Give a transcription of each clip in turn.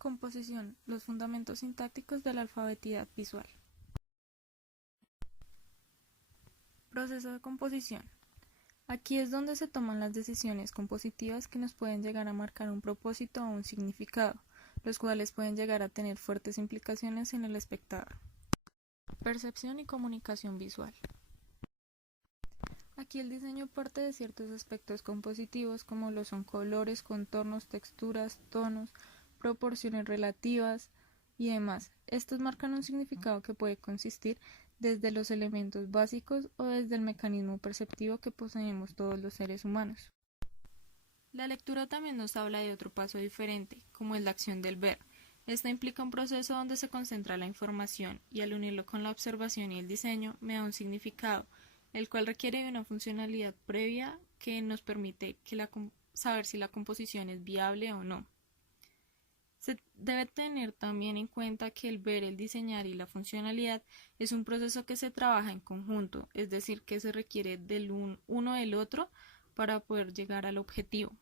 Composición: los fundamentos sintácticos de la alfabetidad visual. Proceso de composición. Aquí es donde se toman las decisiones compositivas que nos pueden llegar a marcar un propósito o un significado, los cuales pueden llegar a tener fuertes implicaciones en el espectador. Percepción y comunicación visual. Aquí el diseño parte de ciertos aspectos compositivos como lo son colores, contornos, texturas, tonos, proporciones relativas y demás. Estos marcan un significado que puede consistir desde los elementos básicos o desde el mecanismo perceptivo que poseemos todos los seres humanos. La lectura también nos habla de otro paso diferente, como es la acción del ver. Esta implica un proceso donde se concentra la información y al unirlo con la observación y el diseño me da un significado, el cual requiere de una funcionalidad previa que nos permite saber si la composición es viable o no. Se debe tener también en cuenta que el ver, el diseñar y la funcionalidad es un proceso que se trabaja en conjunto, es decir, que se requiere del uno del otro para poder llegar al objetivo.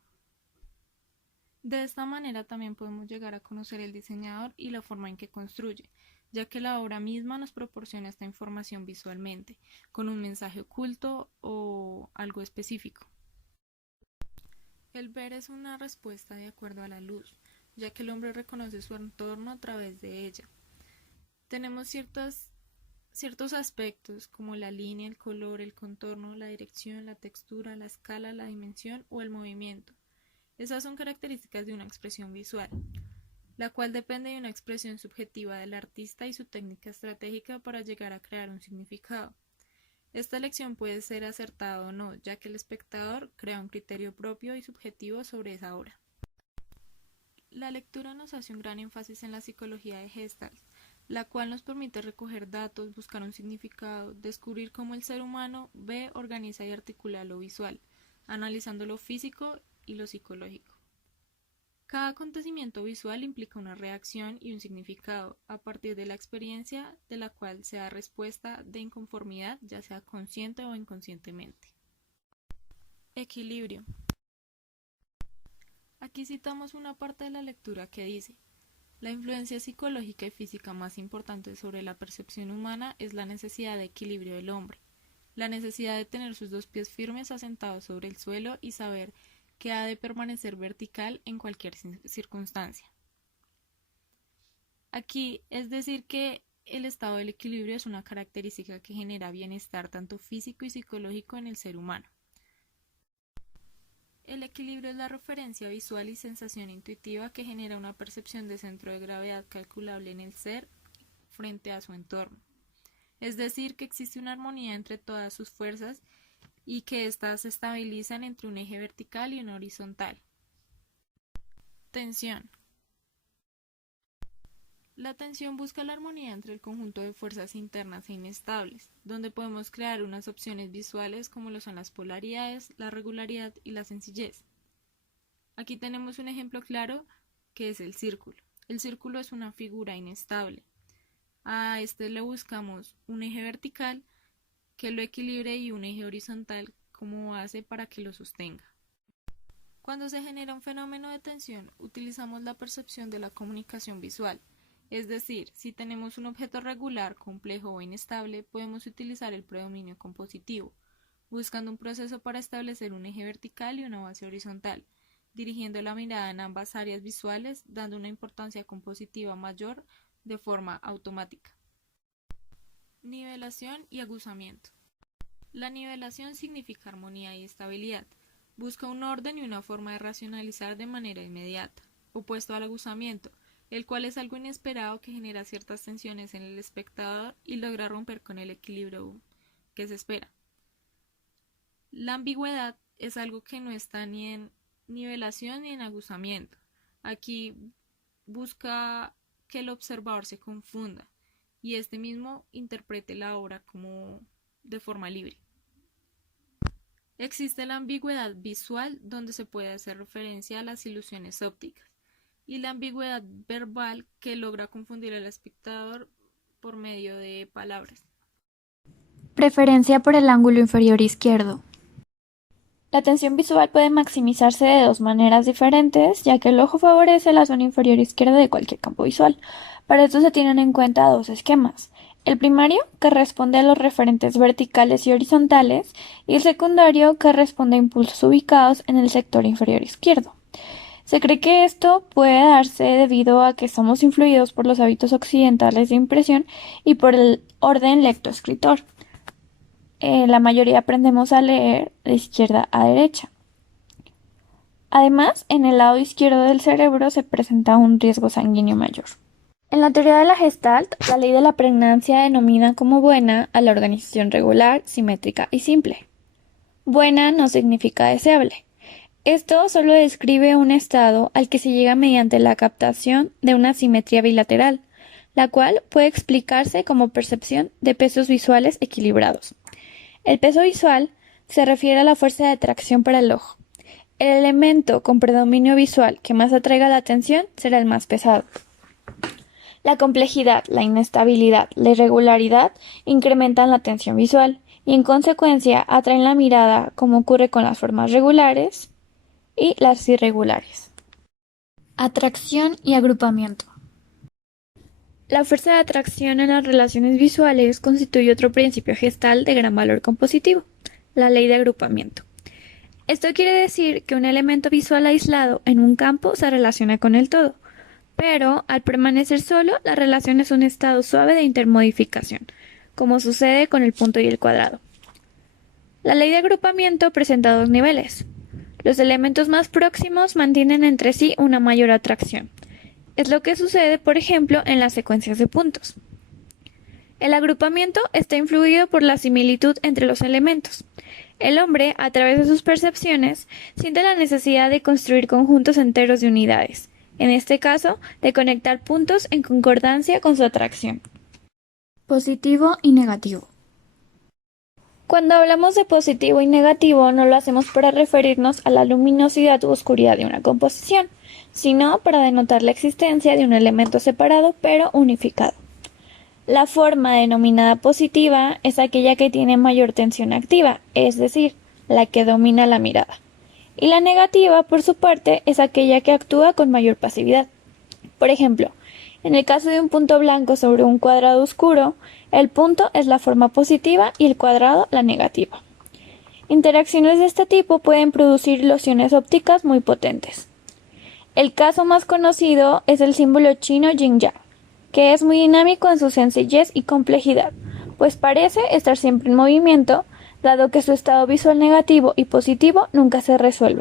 De esta manera también podemos llegar a conocer el diseñador y la forma en que construye, ya que la obra misma nos proporciona esta información visualmente, con un mensaje oculto o algo específico. El ver es una respuesta de acuerdo a la luz, ya que el hombre reconoce su entorno a través de ella. Tenemos ciertos aspectos como la línea, el color, el contorno, la dirección, la textura, la escala, la dimensión o el movimiento. Esas son características de una expresión visual, la cual depende de una expresión subjetiva del artista y su técnica estratégica para llegar a crear un significado. Esta elección puede ser acertada o no, ya que el espectador crea un criterio propio y subjetivo sobre esa obra. La lectura nos hace un gran énfasis en la psicología de Gestalt, la cual nos permite recoger datos, buscar un significado, descubrir cómo el ser humano ve, organiza y articula lo visual, analizando lo físico y lo psicológico. Cada acontecimiento visual implica una reacción y un significado a partir de la experiencia de la cual se da respuesta de inconformidad, ya sea consciente o inconscientemente. Equilibrio. Aquí citamos una parte de la lectura que dice: la influencia psicológica y física más importante sobre la percepción humana es la necesidad de equilibrio del hombre, la necesidad de tener sus dos pies firmes asentados sobre el suelo y saber que ha de permanecer vertical en cualquier circunstancia. Aquí es decir que el estado del equilibrio es una característica que genera bienestar tanto físico y psicológico en el ser humano. El equilibrio es la referencia visual y sensación intuitiva que genera una percepción de centro de gravedad calculable en el ser frente a su entorno. Es decir, que existe una armonía entre todas sus fuerzas y que éstas se estabilizan entre un eje vertical y un horizontal. Tensión. La tensión busca la armonía entre el conjunto de fuerzas internas e inestables, donde podemos crear unas opciones visuales como lo son las polaridades, la regularidad y la sencillez. Aquí tenemos un ejemplo claro que es el círculo. El círculo es una figura inestable. A este le buscamos un eje vertical que lo equilibre y un eje horizontal como base para que lo sostenga. Cuando se genera un fenómeno de tensión, utilizamos la percepción de la comunicación visual. Es decir, si tenemos un objeto regular, complejo o inestable, podemos utilizar el predominio compositivo, buscando un proceso para establecer un eje vertical y una base horizontal, dirigiendo la mirada en ambas áreas visuales, dando una importancia compositiva mayor de forma automática. Nivelación y aguzamiento. La nivelación significa armonía y estabilidad. Busca un orden y una forma de racionalizar de manera inmediata, opuesto al aguzamiento, el cual es algo inesperado que genera ciertas tensiones en el espectador y logra romper con el equilibrio que se espera. La ambigüedad es algo que no está ni en nivelación ni en aguzamiento. Aquí busca que el observador se confunda y este mismo interprete la obra como de forma libre. Existe la ambigüedad visual, donde se puede hacer referencia a las ilusiones ópticas, y la ambigüedad verbal, que logra confundir al espectador por medio de palabras. Preferencia por el ángulo inferior izquierdo. La atención visual puede maximizarse de dos maneras diferentes, ya que el ojo favorece la zona inferior izquierda de cualquier campo visual. Para esto se tienen en cuenta dos esquemas. El primario, que responde a los referentes verticales y horizontales, y el secundario, que responde a impulsos ubicados en el sector inferior izquierdo. Se cree que esto puede darse debido a que somos influidos por los hábitos occidentales de impresión y por el orden lectoescritor. La mayoría aprendemos a leer de izquierda a derecha. Además, en el lado izquierdo del cerebro se presenta un riesgo sanguíneo mayor. En la teoría de la Gestalt, la ley de la pregnancia denomina como buena a la organización regular, simétrica y simple. Buena no significa deseable. Esto solo describe un estado al que se llega mediante la captación de una simetría bilateral, la cual puede explicarse como percepción de pesos visuales equilibrados. El peso visual se refiere a la fuerza de atracción para el ojo. El elemento con predominio visual que más atraiga la atención será el más pesado. La complejidad, la inestabilidad, la irregularidad incrementan la tensión visual y en consecuencia atraen la mirada, como ocurre con las formas regulares y las irregulares. Atracción y agrupamiento. La fuerza de atracción en las relaciones visuales constituye otro principio gestal de gran valor compositivo, la ley de agrupamiento. Esto quiere decir que un elemento visual aislado en un campo se relaciona con el todo, pero al permanecer solo, la relación es un estado suave de intermodificación, como sucede con el punto y el cuadrado. La ley de agrupamiento presenta dos niveles. Los elementos más próximos mantienen entre sí una mayor atracción. Es lo que sucede, por ejemplo, en las secuencias de puntos. El agrupamiento está influido por la similitud entre los elementos. El hombre, a través de sus percepciones, siente la necesidad de construir conjuntos enteros de unidades, en este caso, de conectar puntos en concordancia con su atracción. Positivo y negativo. Cuando hablamos de positivo y negativo, no lo hacemos para referirnos a la luminosidad u oscuridad de una composición, sino para denotar la existencia de un elemento separado pero unificado. La forma denominada positiva es aquella que tiene mayor tensión activa, es decir, la que domina la mirada. Y la negativa, por su parte, es aquella que actúa con mayor pasividad. Por ejemplo, en el caso de un punto blanco sobre un cuadrado oscuro, el punto es la forma positiva y el cuadrado la negativa. Interacciones de este tipo pueden producir ilusiones ópticas muy potentes. El caso más conocido es el símbolo chino yin-yang, que es muy dinámico en su sencillez y complejidad, pues parece estar siempre en movimiento, dado que su estado visual negativo y positivo nunca se resuelve.